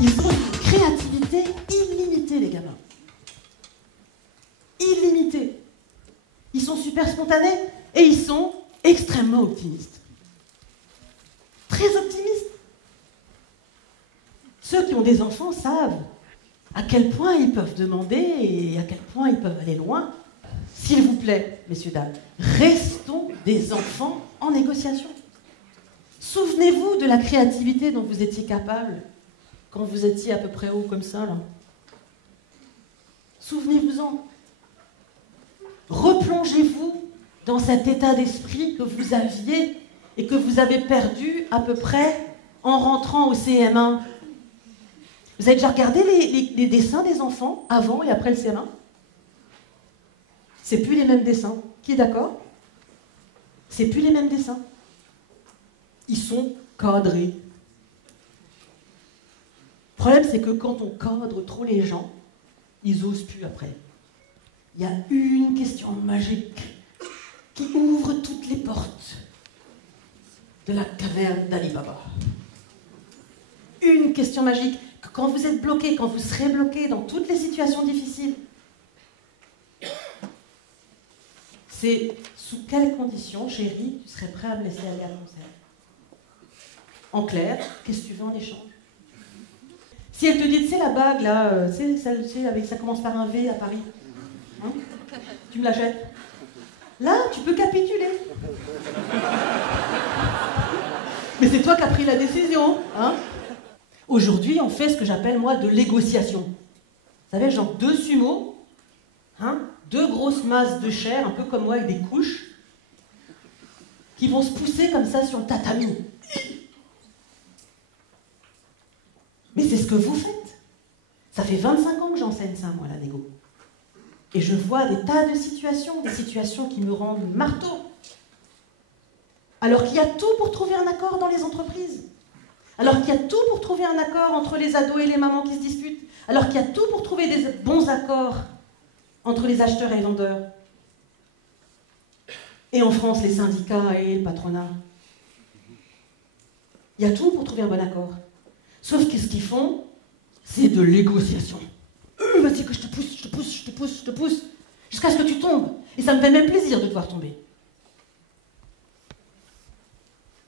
Ils ont une créativité illimitée, les gamins. Illimitée. Ils sont super spontanés et ils sont extrêmement optimistes. Très optimistes. Ceux qui ont des enfants savent à quel point ils peuvent demander et à quel point ils peuvent aller loin. S'il vous plaît, messieurs, dames, restons des enfants en négociation. Souvenez-vous de la créativité dont vous étiez capable quand vous étiez à peu près haut comme ça, là. Souvenez-vous-en. Replongez-vous dans cet état d'esprit que vous aviez et que vous avez perdu à peu près en rentrant au CM1. Vous avez déjà regardé les dessins des enfants avant et après le CM1? C'est plus les mêmes dessins. Qui est d'accord? C'est plus les mêmes dessins. Ils sont cadrés. Le problème, c'est que quand on cadre trop les gens, ils osent plus après. Il y a une question magique qui ouvre toutes les portes de la caverne d'Ali Baba. Une question magique. Quand vous êtes bloqué, quand vous serez bloqué dans toutes les situations difficiles, c'est sous quelles conditions, chérie, tu serais prêt à me laisser aller à un concert? En clair, qu'est-ce que tu veux en échange? Si elle te dit, tu sais, la bague, là, ça commence par un V à Paris, hein, tu me l'achètes. Là, tu peux capituler. Mais c'est toi qui as pris la décision, hein. Aujourd'hui, on fait ce que j'appelle, moi, de négociation. Vous savez, genre 2 sumos, hein, 2 grosses masses de chair, un peu comme moi, avec des couches, qui vont se pousser comme ça sur le tatami. Mais c'est ce que vous faites. Ça fait 25 ans que j'enseigne ça, moi, la négo. Et je vois des tas de situations, des situations qui me rendent marteau. Alors qu'il y a tout pour trouver un accord dans les entreprises. Alors qu'il y a tout pour trouver un accord entre les ados et les mamans qui se disputent. Alors qu'il y a tout pour trouver des bons accords entre les acheteurs et les vendeurs. Et en France, les syndicats et le patronat. Il y a tout pour trouver un bon accord. Sauf que ce qu'ils font, c'est de négociation. Vas-y que je te pousse, je te pousse, je te pousse, je te pousse, jusqu'à ce que tu tombes. Et ça me fait même plaisir de te voir tomber.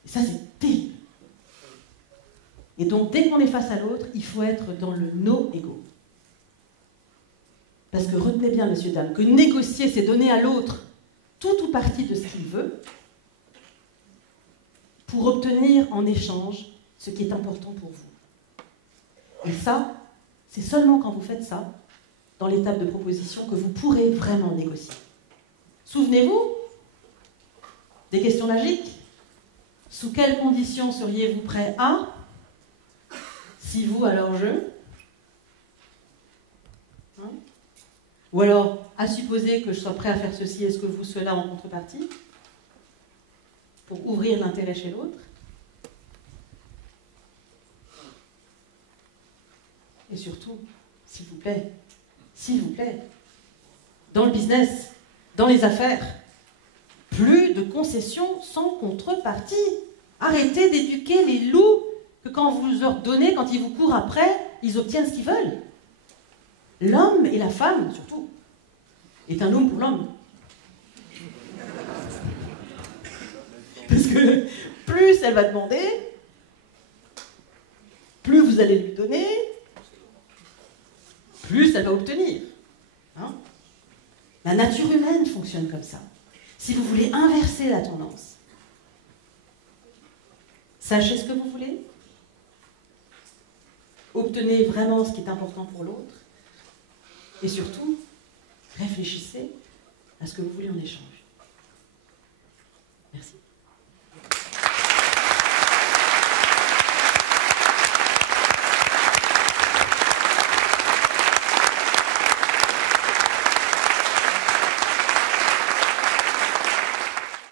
Et ça, c'est terrible. Et donc, dès qu'on est face à l'autre, il faut être dans le no-ego. Parce que retenez bien, messieurs, dames, que négocier, c'est donner à l'autre tout ou partie de ce qu'il veut pour obtenir en échange ce qui est important pour vous. Et ça, c'est seulement quand vous faites ça, dans l'étape de proposition, que vous pourrez vraiment négocier. Souvenez-vous des questions magiques. Sous quelles conditions seriez-vous prêt à? Si vous, alors je. Hein? Ou alors, à supposer que je sois prêt à faire ceci, est-ce que vous, cela en contrepartie? Pour ouvrir l'intérêt chez l'autre. Et surtout, s'il vous plaît, dans le business, dans les affaires, plus de concessions sans contrepartie. Arrêtez d'éduquer les loups que quand vous leur donnez, quand ils vous courent après, ils obtiennent ce qu'ils veulent. L'homme et la femme, surtout, est un homme pour l'homme. Parce que plus elle va demander, plus vous allez lui donner, plus elle va obtenir. Hein? La nature humaine fonctionne comme ça. Si vous voulez inverser la tendance, sachez ce que vous voulez, obtenez vraiment ce qui est important pour l'autre, et surtout, réfléchissez à ce que vous voulez en échange. Merci.